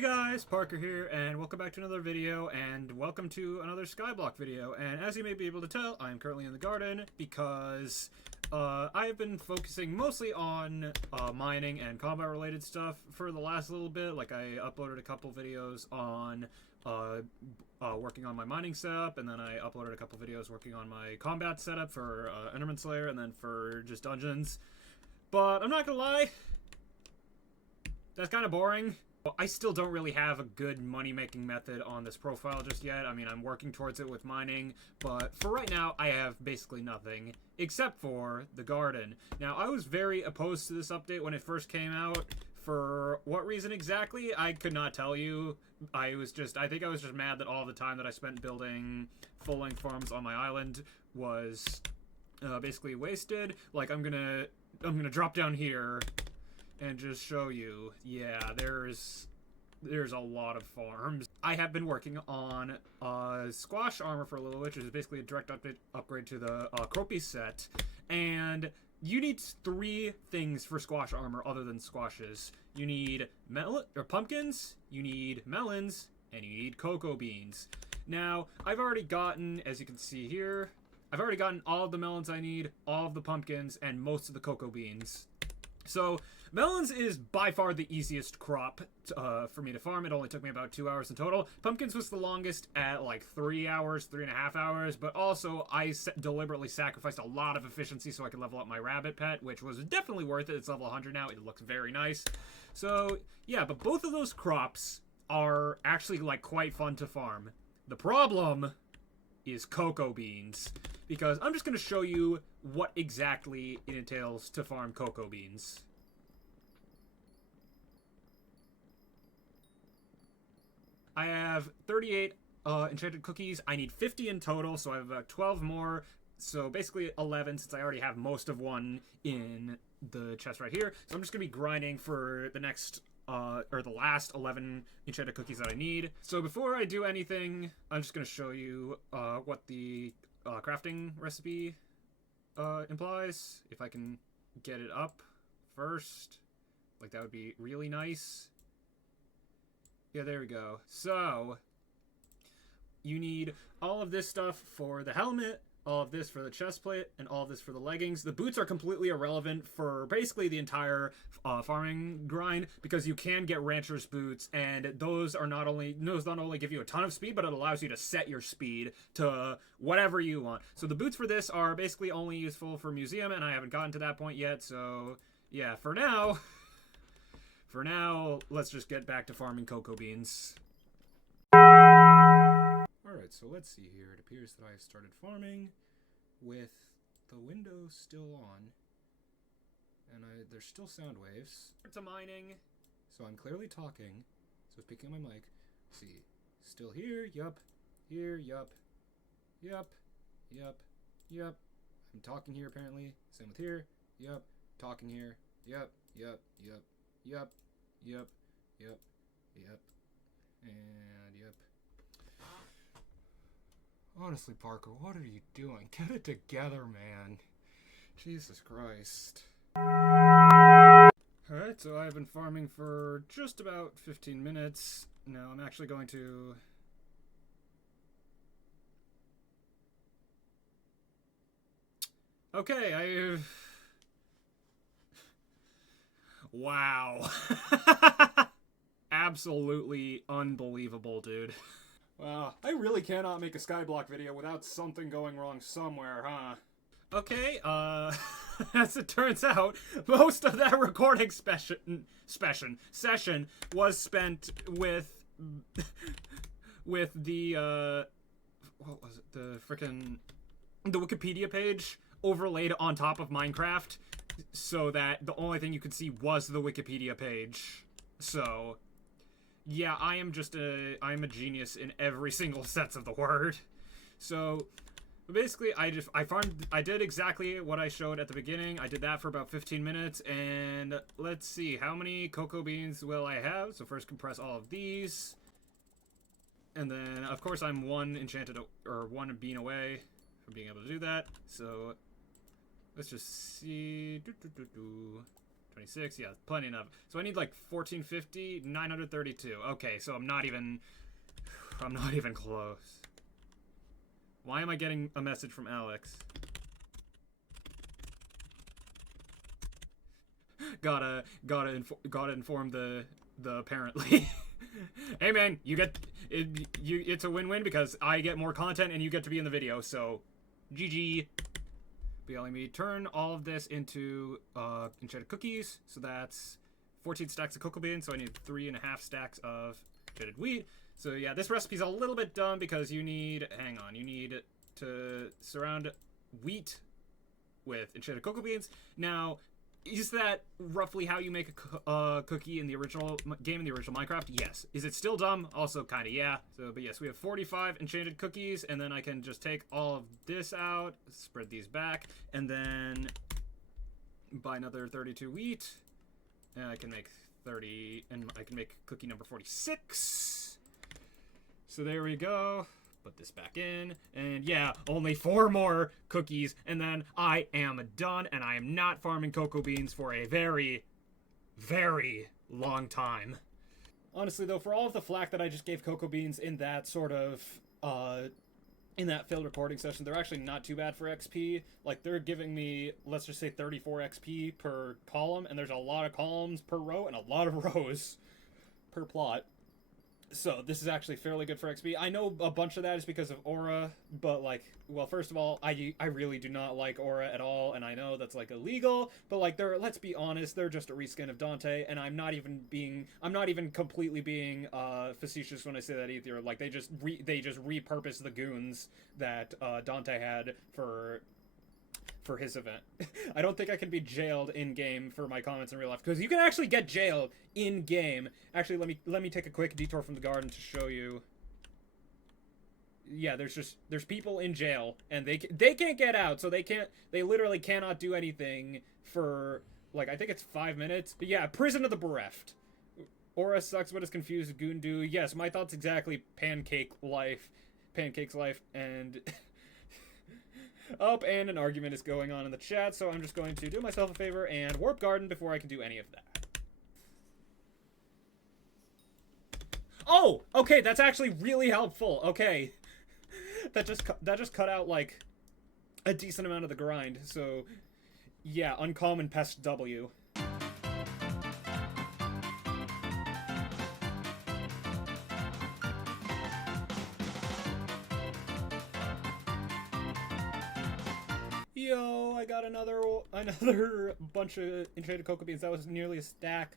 Hey guys, Parker here, and welcome back to another video, and welcome to another Skyblock video. And as you may be able to tell, I am currently in the garden because I have been focusing mostly on mining and combat related stuff for the last little bit. Like, I uploaded a couple videos on working on my mining setup, and then I uploaded a couple videos working on my combat setup for Enderman Slayer, and then for just dungeons. But I'm not gonna lie, that's kind of boring. I still don't really have a good money-making method on this profile just yet. I mean, I'm working towards it with mining, but for right now, I have basically nothing, except for the garden. Now, I was very opposed to this update when it first came out. For what reason exactly, I could not tell you. I think I was just mad that all the time that I spent building full-length farms on my island was basically wasted. Like, I'm gonna drop down here and just show you. Yeah, there's a lot of farms. I have been working on squash armor for a little, which is basically a direct upgrade to the Croppy set. And you need 3 things for squash armor other than squashes. You need pumpkins, you need melons, and you need cocoa beans. Now, I've already gotten, as you can see here, I've already gotten all of the melons I need, all of the pumpkins, and most of the cocoa beans. So, melons is by far the easiest crop for me to farm. It only took me about 2 hours in total. Pumpkins was the longest at like 3 hours, 3.5 hours, but also I deliberately sacrificed a lot of efficiency so I could level up my rabbit pet, which was definitely worth it. It's level 100 now. It looks very nice. So, yeah, but both of those crops are actually like quite fun to farm. The problem is cocoa beans, because I'm just going to show you what exactly it entails to farm cocoa beans. I have 38 enchanted cookies. I need 50 in total, so I have about 12 more. So basically 11, since I already have most of one in the chest right here. So I'm just going to be grinding for the next or the last 11 enchanted cookies that I need. So before I do anything, I'm just going to show you what the crafting recipe implies. If I can get it up first, like, that would be really nice. Yeah, there we go. So you need all of this stuff for the helmet, all of this for the chest plate, and all of this for the leggings. The boots are completely irrelevant for basically the entire farming grind, because you can get rancher's boots, and those not only give you a ton of speed, but it allows you to set your speed to whatever you want. So the boots for this are basically only useful for museum, and I haven't gotten to that point yet. So yeah, for now, let's just get back to farming cocoa beans. Alright, so let's see here. It appears that I started farming with the window still on, and there's still sound waves. To mining, so I'm clearly talking, so it's picking up my mic. Let's see, still here, yup, here, yup, yup, yup, yup. I'm talking here apparently, same with here, yup, talking here, yup, yup, yup, yup, yup, yup, yup, and yup. Honestly, Parker, what are you doing? Get it together, man. Jesus Christ. Alright, so I've been farming for just about 15 minutes. Now I'm actually going to... Okay, I've... Wow. Absolutely unbelievable, dude. Wow, I really cannot make a Skyblock video without something going wrong somewhere, huh? Okay, as it turns out, most of that recording session was spent with the, what was it, the Wikipedia page overlaid on top of Minecraft, so that the only thing you could see was the Wikipedia page. So yeah, I am a genius in every single sense of the word. So basically, I did exactly what I showed at the beginning. I did that for about 15 minutes, and let's see, how many cocoa beans will I have? So first compress all of these, and then of course I'm one bean away from being able to do that. So let's just see. 26, yeah, plenty enough. So I need like 1450, 932. Okay, so I'm not even close. Why am I getting a message from Alex? Gotta inform the apparently. Hey man, you get it. It's a win-win because I get more content and you get to be in the video. So, GG. But yeah, let me turn all of this into enchanted cookies. So that's 14 stacks of cocoa beans. So I need 3.5 stacks of enchanted wheat. So yeah, this recipe's a little bit dumb because you need, hang on, you need to surround wheat with enchanted cocoa beans. Now, is that roughly how you make a cookie in the original game, in the original Minecraft? Yes. Is it still dumb? Also kind of, yeah. So, but yes, we have 45 enchanted cookies, and then I can just take all of this out, spread these back, and then buy another 32 wheat, and I can make 30, and I can make cookie number 46. So there we go. Put this back in, and yeah, only 4 more cookies, and then I am done, and I am not farming cocoa beans for a very, very long time. Honestly, though, for all of the flack that I just gave cocoa beans in that sort of, in that failed recording session, they're actually not too bad for XP. Like, they're giving me, let's just say 34 XP per column, and there's a lot of columns per row, and a lot of rows per plot. So, this is actually fairly good for XP. I know a bunch of that is because of Aura, but, like, well, first of all, I really do not like Aura at all, and I know that's, like, illegal, but, like, let's be honest, they're just a reskin of Dante, and I'm not even completely being, facetious when I say that either. Like, they just repurpose the goons that, Dante had for his event. I don't think I can be jailed in-game for my comments in real life, because you can actually get jailed in-game. Actually, let me take a quick detour from the garden to show you. Yeah, there's people in jail, and they can't get out, so they literally cannot do anything for, like, I think it's 5 minutes. But yeah, prison of the bereft. Aura sucks, but is confused. Goondu. Yes, my thoughts exactly. Pancake's life, and and an argument is going on in the chat, so I'm just going to do myself a favor and warp garden before I can do any of that. Oh, okay, that's actually really helpful. Okay, that just cut out like a decent amount of the grind. So yeah, uncommon pest W. Yo, I got another bunch of enchanted cocoa beans. That was nearly a stack.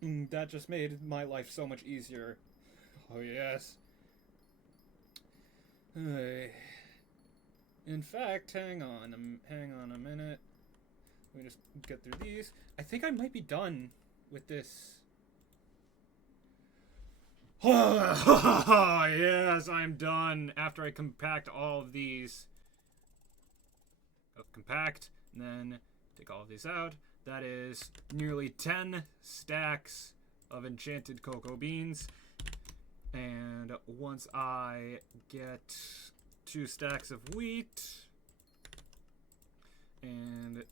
That just made my life so much easier. Oh yes. In fact, hang on a minute. Let me just get through these. I think I might be done with this. Yes, I'm done after I compact all of these. Compact, and then take all of these out. That is nearly 10 stacks of enchanted cocoa beans. And once I get 2 stacks of wheat and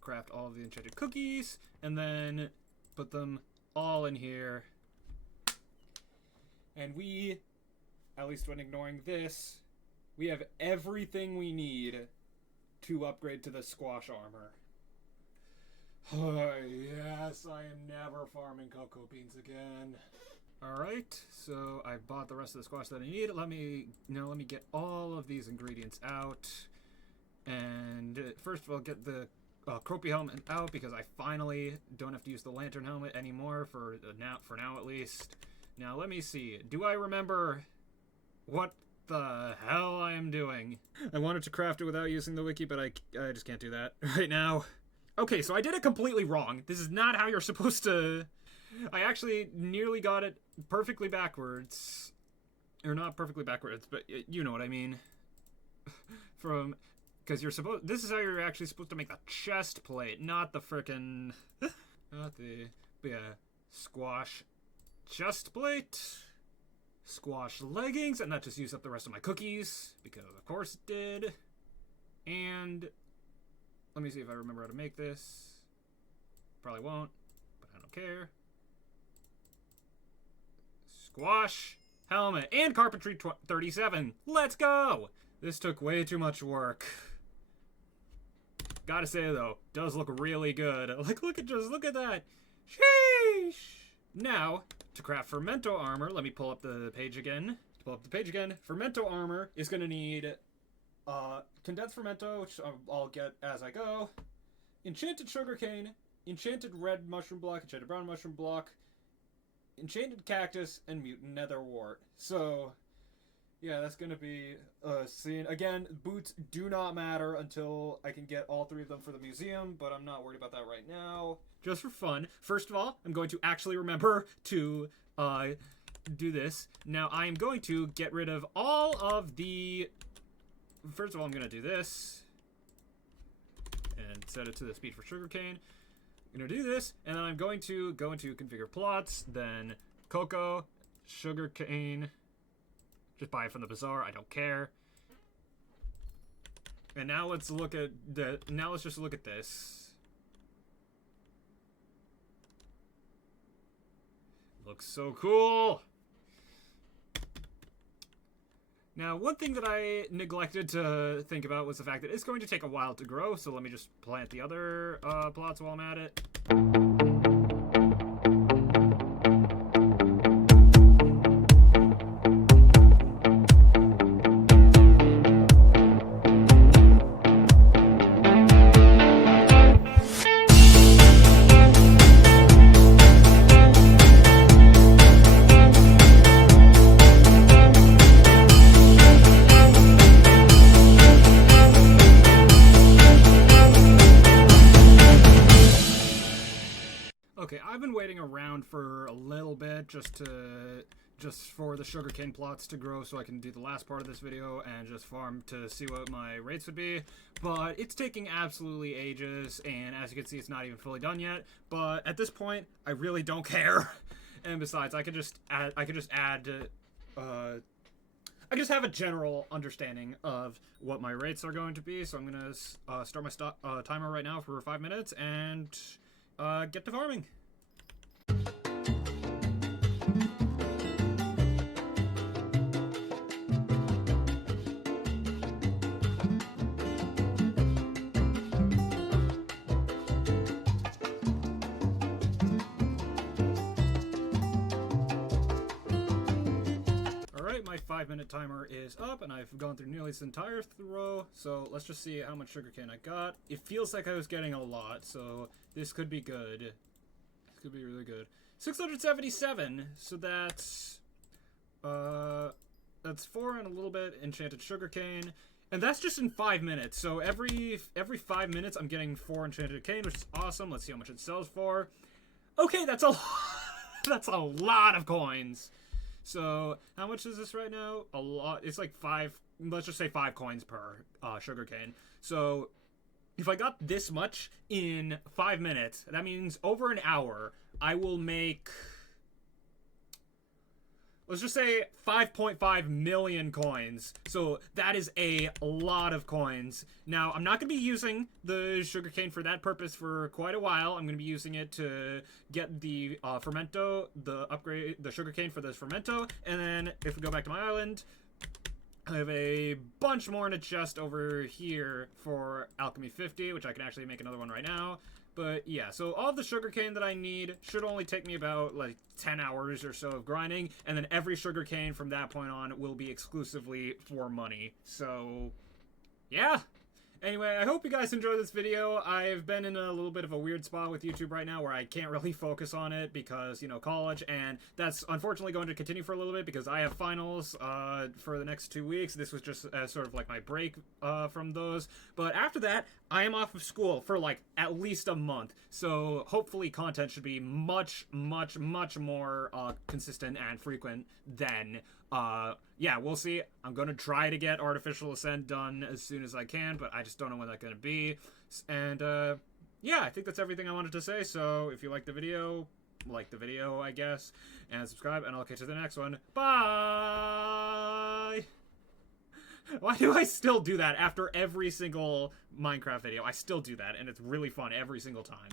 craft all of the enchanted cookies, and then put them all in here. And we, at least when ignoring this, we have everything we need to upgrade to the squash armor. Oh, yes, I am never farming cocoa beans again. Alright, so I bought the rest of the squash that I need. Let me get all of these ingredients out. And first of all, get the Croppy helmet out, because I finally don't have to use the lantern helmet anymore for now at least. Now let me see. Do I remember what the hell I am doing? I wanted to craft it without using the wiki, but I just can't do that right now. Okay, so I did it completely wrong. This is not how you're supposed to... I actually nearly got it perfectly backwards. Or not perfectly backwards, but you know what I mean. Because you're supposed... This is how you're actually supposed to make the chest plate, not the frickin'... not the... But yeah, squash chest plate. Squash leggings, and that just used up the rest of my cookies, because of course it did. And let me see if I remember how to make this. Probably won't, but I don't care. Squash, helmet, and carpentry 37. Let's go! This took way too much work. Gotta say though, does look really good. Like, look at that. Sheesh! Now, to craft Fermento armor, let me pull up the page again. Fermento armor is gonna need condensed Fermento, which I'll get as I go. Enchanted sugarcane, enchanted red mushroom block, enchanted brown mushroom block, enchanted cactus, and mutant nether wart. So, yeah, that's gonna be a scene. Again, boots do not matter until I can get all 3 of them for the museum, but I'm not worried about that right now. Just for fun, first of all, I'm going to actually remember to do this. Now, I'm going to get rid of all of the... First of all, I'm going to do this and set it to the speed for sugarcane. I'm going to do this, and then I'm going to go into configure plots, then cocoa, sugarcane. Just buy it from the bazaar. I don't care. And now let's look at the. Now let's just look at this. Looks so cool. Now, one thing that I neglected to think about was the fact that it's going to take a while to grow. So let me just plant the other plots while I'm at it. Okay, I've been waiting around for a little bit just for the sugarcane plots to grow so I can do the last part of this video and just farm to see what my rates would be. But it's taking absolutely ages, and as you can see, it's not even fully done yet. But at this point, I really don't care. And besides, I just have a general understanding of what my rates are going to be. So I'm gonna start my timer right now for 5 minutes and get to farming. My 5-minute timer is up, and I've gone through nearly this entire row, so let's just see how much sugarcane I got. It feels like I was getting a lot, so this could be good. This could be really good. 677, so that's 4 and a little bit enchanted sugarcane, and that's just in 5 minutes, so every 5 minutes I'm getting 4 enchanted cane, which is awesome. Let's see how much it sells for. Okay, that's a that's a lot of coins. So, how much is this right now? A lot. It's like 5, let's just say 5 coins per sugarcane. So, if I got this much in 5 minutes, that means over an hour, I will make, let's just say 5.5 million coins. So, that is a lot of coins. Now, I'm not going to be using the sugarcane for that purpose for quite a while. I'm going to be using it to get the fermento, the sugarcane for this fermento. And then, if we go back to my island, I have a bunch more in a chest over here for Alchemy 50, which I can actually make another one right now. But yeah, so all the sugarcane that I need should only take me about like 10 hours or so of grinding, and then every sugarcane from that point on will be exclusively for money. So yeah. Anyway, I hope you guys enjoyed this video. I've been in a little bit of a weird spot with YouTube right now where I can't really focus on it because, you know, college, and that's unfortunately going to continue for a little bit because I have finals for the next 2 weeks. This was just sort of like my break from those. But after that, I am off of school for like at least a month. So hopefully content should be much, much, much more consistent and frequent then. Yeah, we'll see. I'm going to try to get Artificial Ascent done as soon as I can, but I just don't know when that's going to be. And, yeah, I think that's everything I wanted to say. So if you like the video, I guess, and subscribe, and I'll catch you in the next one. Bye! Why do I still do that after every single Minecraft video? I still do that, and it's really fun every single time.